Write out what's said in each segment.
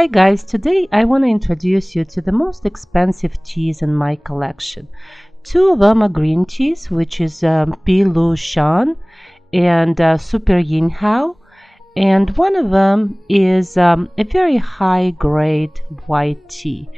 Hi guys, today I want to introduce you to the most expensive teas in my collection. Two of them are green teas, which is Lu Shan and Super Yin Hao, and one of them is a very high grade white tea.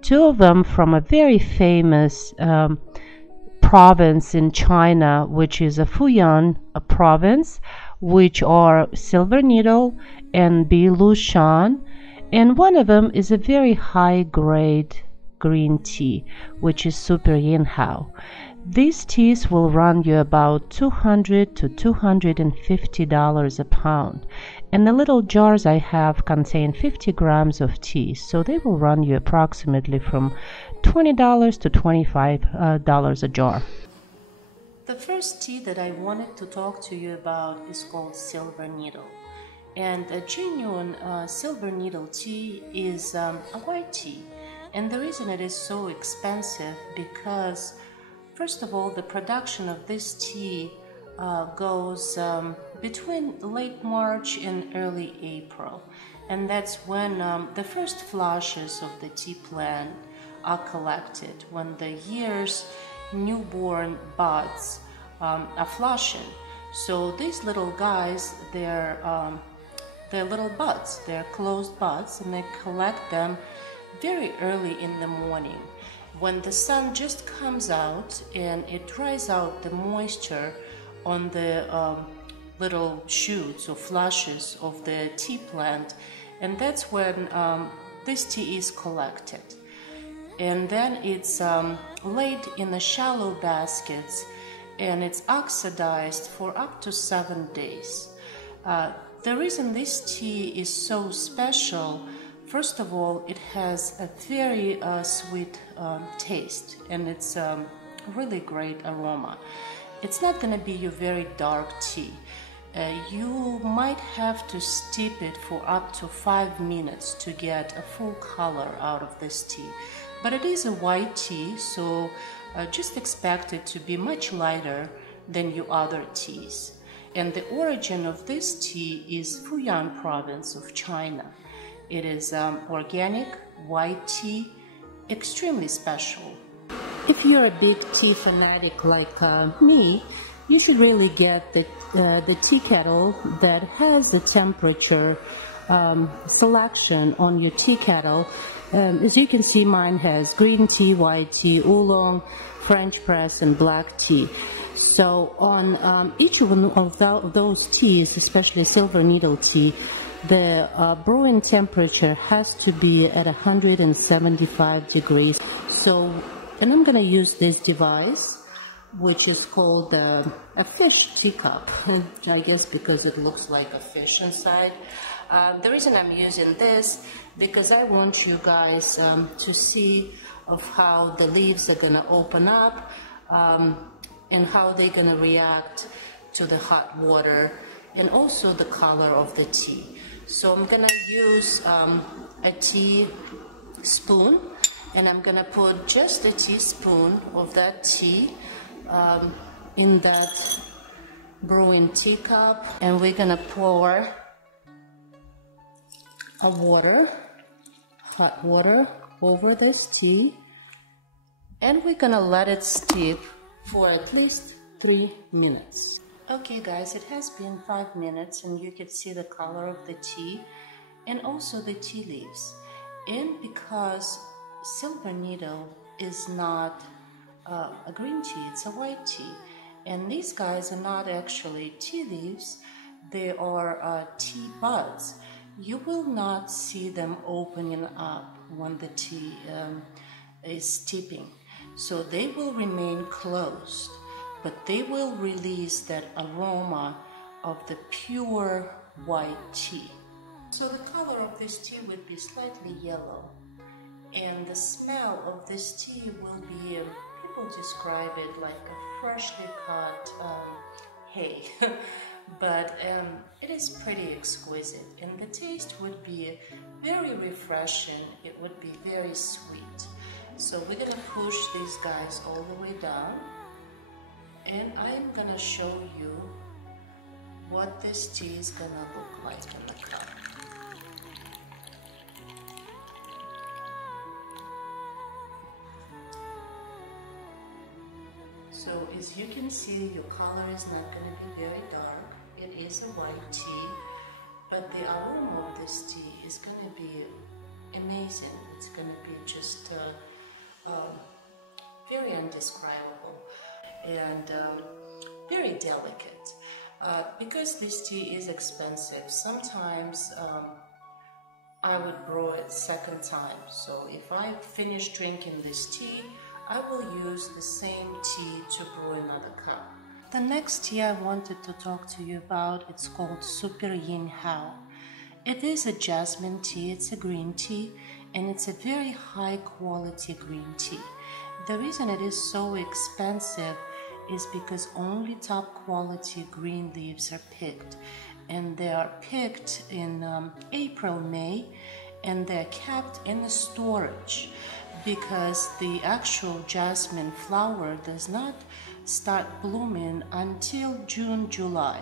Two of them from a very famous province in China, which is a Fujian province, which are Silver Needle and Lu Shan, and one of them is a very high grade green tea, which is Super Yin Hao. These teas will run you about $200 to $250 a pound, and the little jars I have contain 50 grams of tea, so they will run you approximately from $20 to $25 a jar. The first tea that I wanted to talk to you about is called Silver Needle. And a genuine Silver Needle tea is a white tea. And the reason it is so expensive because, first of all, the production of this tea goes between late March and early April. And that's when the first flushes of the tea plant are collected, when the year's newborn buds are flushing. So these little guys, they're little buds, they're closed buds, and they collect them very early in the morning when the sun just comes out and it dries out the moisture on the little shoots or flushes of the tea plant, and that's when this tea is collected. And then it's laid in the shallow baskets and it's oxidized for up to 7 days. The reason this tea is so special, first of all, it has a very sweet taste, and it's really great aroma. It's not going to be your very dark tea. You might have to steep it for up to 5 minutes to get a full color out of this tea. But it is a white tea, so just expect it to be much lighter than your other teas. And the origin of this tea is Fujian province of China. It is organic, white tea, extremely special. If you're a big tea fanatic like me, you should really get the tea kettle that has the temperature selection on your tea kettle. As you can see, mine has green tea, white tea, oolong, French press, and black tea. So on each of those teas, especially Silver Needle tea, the brewing temperature has to be at 175 degrees. So, and I'm going to use this device, which is called a fish teacup, I guess because it looks like a fish inside. The reason I'm using this, because I want you guys to see of how the leaves are going to open up and how they're going to react to the hot water, and also the color of the tea. So I'm going to use a tea spoon, and I'm going to put just a teaspoon of that tea in that brewing teacup, and we're going to pour hot water over this tea, and we're going to let it steep for at least 3 minutes. Okay guys, it has been 5 minutes and you can see the color of the tea and also the tea leaves. And because Silver Needle is not a green tea, it's a white tea. And these guys are not actually tea leaves, they are tea buds. You will not see them opening up when the tea is steeping. So they will remain closed, but they will release that aroma of the pure white tea. So the color of this tea would be slightly yellow, and the smell of this tea will be, people describe it like a freshly cut hay, but it is pretty exquisite, and the taste would be very refreshing. It would be very sweet. So we're going to push these guys all the way down, and I'm going to show you what this tea is going to look like in the cup. as you can see, your color is not going to be very dark. It is a white tea, but the aroma of this tea is going to be amazing. It's going to be just very indescribable and very delicate. Because this tea is expensive, sometimes I would brew it second time. So if I finish drinking this tea, I will use the same tea to brew another cup. The next tea I wanted to talk to you about, it's called Super Yin Hao. It is a jasmine tea, it's a green tea, and it's a very high quality green tea. The reason it is so expensive is because only top quality green leaves are picked, and they are picked in April, May, and they're kept in the storage because the actual jasmine flower does not start blooming until June, July.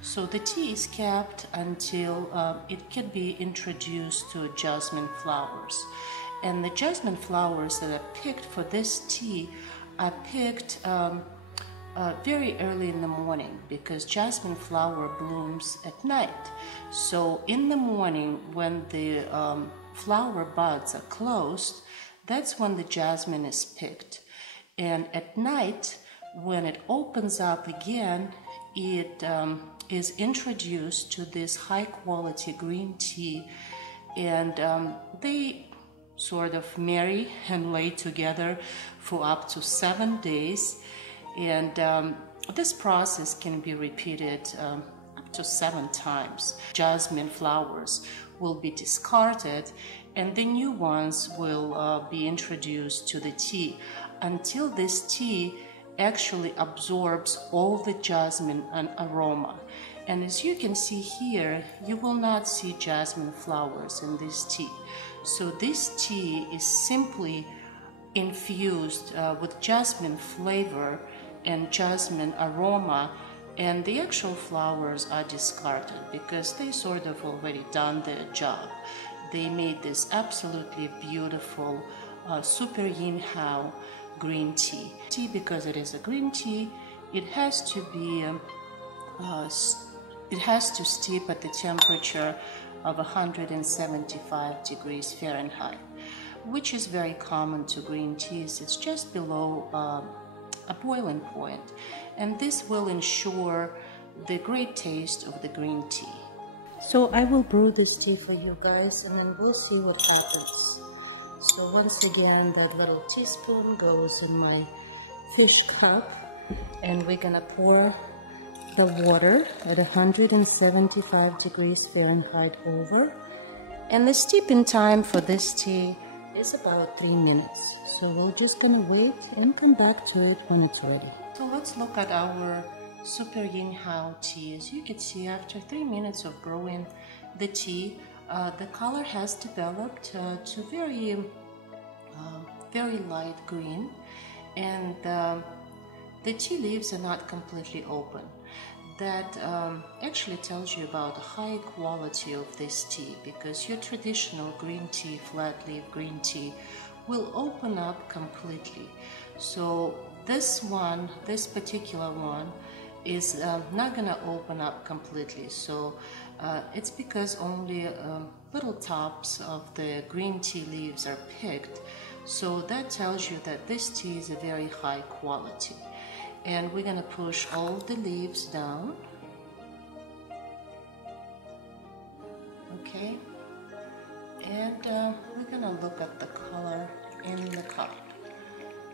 So the tea is kept until it can be introduced to jasmine flowers. And the jasmine flowers that are picked for this tea are picked very early in the morning because jasmine flower blooms at night. So in the morning when the flower buds are closed, that's when the jasmine is picked. And at night, when it opens up again, it is introduced to this high quality green tea, and they sort of marry and lay together for up to 7 days. And this process can be repeated up to 7 times. Jasmine flowers will be discarded and the new ones will be introduced to the tea until this tea actually absorbs all the jasmine and aroma. And as you can see here, you will not see jasmine flowers in this tea. So this tea is simply infused with jasmine flavor and jasmine aroma, and the actual flowers are discarded because they sort of already done their job. They made this absolutely beautiful Super Yin Hao green tea. Because it is a green tea, it has to be it has to steep at the temperature of 175 degrees Fahrenheit, which is very common to green teas. It's just below a boiling point, and this will ensure the great taste of the green tea. So I will brew this tea for you guys, and then we'll see what happens. So once again, that little teaspoon goes in my fish cup, and we're gonna pour the water at 175 degrees Fahrenheit over. And the steeping time for this tea is about 3 minutes. So we're just gonna wait and come back to it when it's ready. So let's look at our Super Yin Hao tea. As you can see, after 3 minutes of brewing the tea, the color has developed to very light green, and the tea leaves are not completely open. That actually tells you about the high quality of this tea, because your traditional green tea, flat leaf green tea, will open up completely. So this particular one is not gonna open up completely. So it's because only little tops of the green tea leaves are picked. So that tells you that this tea is a very high quality. And we're gonna push all the leaves down. Okay, and we're gonna look at the color in the cup.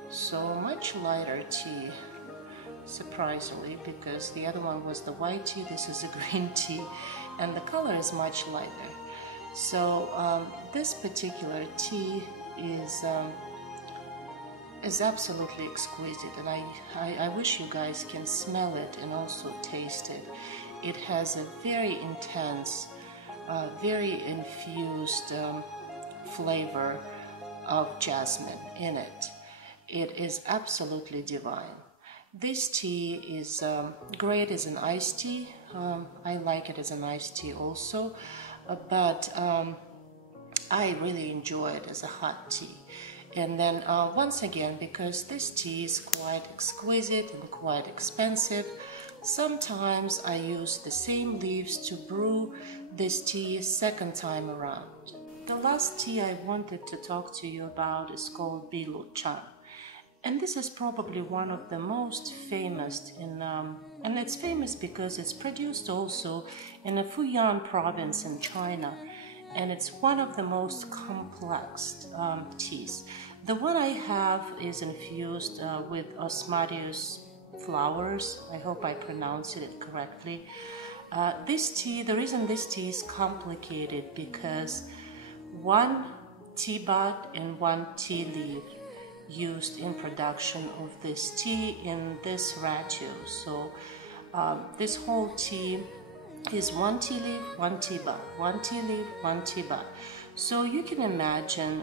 So much lighter tea, surprisingly, because the other one was the white tea, this is a green tea, and the color is much lighter. So this particular tea is absolutely exquisite, and I wish you guys can smell it and also taste it. It has a very intense, very infused flavor of jasmine in it. It is absolutely divine. This tea is great as an iced tea. I like it as an iced tea also, but I really enjoy it as a hot tea. And then once again, because this tea is quite exquisite and quite expensive, sometimes I use the same leaves to brew this tea second time around. The last tea I wanted to talk to you about is called Bilu Chan. And this is probably one of the most famous and it's famous because it's produced also in the Fujian province in China. And it's one of the most complex teas. The one I have is infused with Osmadius flowers. I hope I pronounced it correctly. The reason this tea is complicated because one tea bud and one tea leaf used in production of this tea in this ratio. So this whole tea is one tea leaf, one tea bud, one tea leaf, one tea bud. So you can imagine,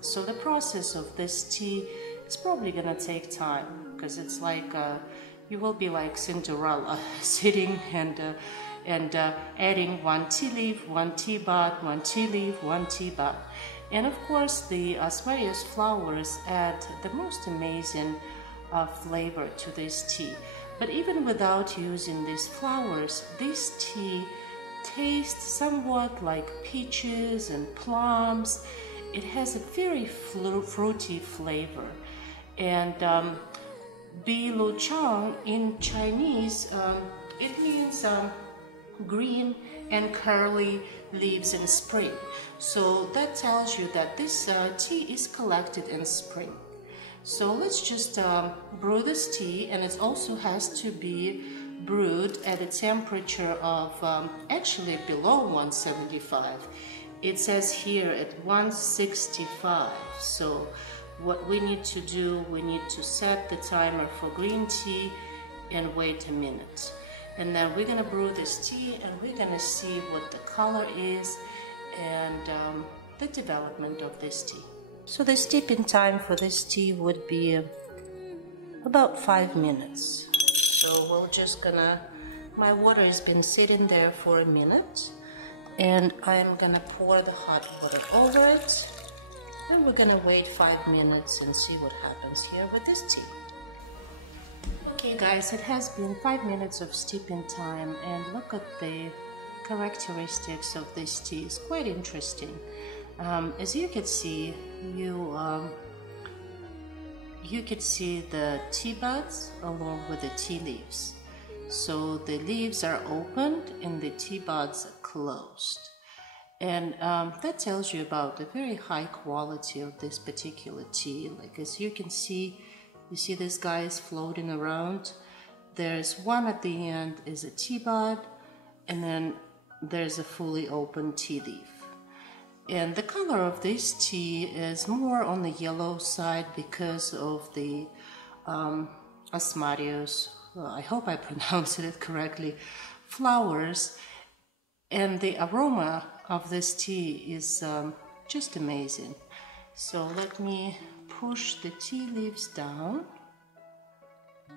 so the process of this tea is probably gonna take time because it's like you will be like Cinderella sitting and adding one tea leaf, one tea bud, one tea leaf, one tea bud. And of course, the Asmarius flowers add the most amazing flavor to this tea. But even without using these flowers, this tea tastes somewhat like peaches and plums. It has a very fruity flavor. And Bilu Chang in Chinese, it means green and curly leaves in spring. So that tells you that this tea is collected in spring. So let's just brew this tea, and it also has to be brewed at a temperature of actually below 175. It says here at 165. So what we need to do, we need to set the timer for green tea and wait a minute. And then we're gonna brew this tea and we're gonna see what the color is and the development of this tea. So the steeping time for this tea would be about 5 minutes. So we're just gonna, my water has been sitting there for a minute and I'm gonna pour the hot water over it and we're gonna wait 5 minutes and see what happens here with this tea. Okay guys, it has been 5 minutes of steeping time and look at the characteristics of this tea. It's quite interesting. As you can see, you could see the tea buds along with the tea leaves. So the leaves are opened and the tea buds are closed. And that tells you about the very high quality of this particular tea. Like as you can see, you see these guys floating around. There's one at the end is a tea bud, and then there's a fully open tea leaf. And the color of this tea is more on the yellow side because of the Asmarius, I hope I pronounced it correctly, flowers. And the aroma of this tea is just amazing. So let me push the tea leaves down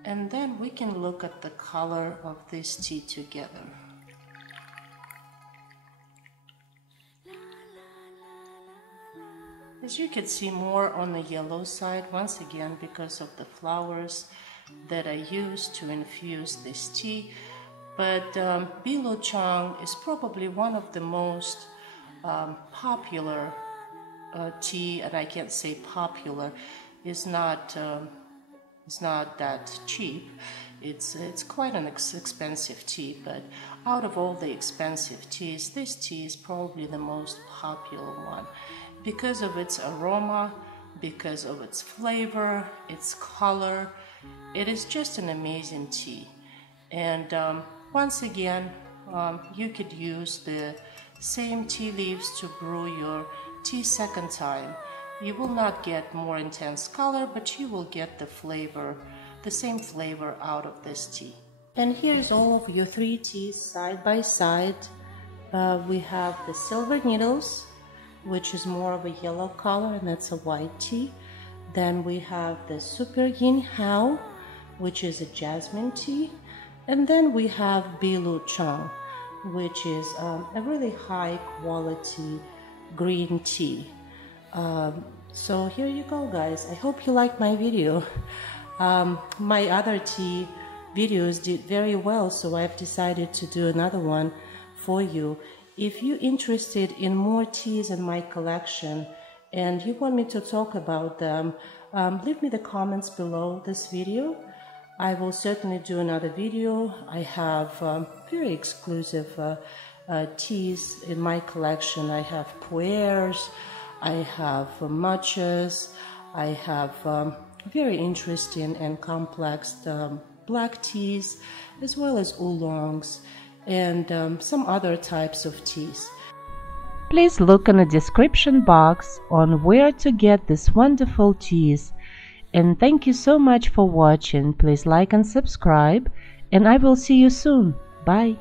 and then we can look at the color of this tea together. As you can see, more on the yellow side, once again because of the flowers that I used to infuse this tea. But Bilu Chang is probably one of the most popular tea, and I can't say popular, it's not that cheap. It's quite an expensive tea, but out of all the expensive teas, this tea is probably the most popular one because of its aroma, because of its flavor, its color. It is just an amazing tea. And once again, you could use the same tea leaves to brew your tea second time. You will not get more intense color, but you will get the flavor, the same flavor out of this tea. And here's all of your 3 teas side by side. We have the silver needles, which is more of a yellow color, and that's a white tea. Then we have the Super Yin Hao, which is a jasmine tea. And then we have Bilu Chang, which is a really high quality green tea. So here you go, guys. I hope you liked my video. My other tea videos did very well, so I've decided to do another one for you. If you're interested in more teas in my collection and you want me to talk about them, leave me the comments below this video. I will certainly do another video. I have very exclusive teas in my collection. I have pu'ers, I have matchas, I have very interesting and complex black teas, as well as oolongs and some other types of teas. Please look in the description box on where to get these wonderful teas. And thank you so much for watching. Please like and subscribe, and I will see you soon. Bye.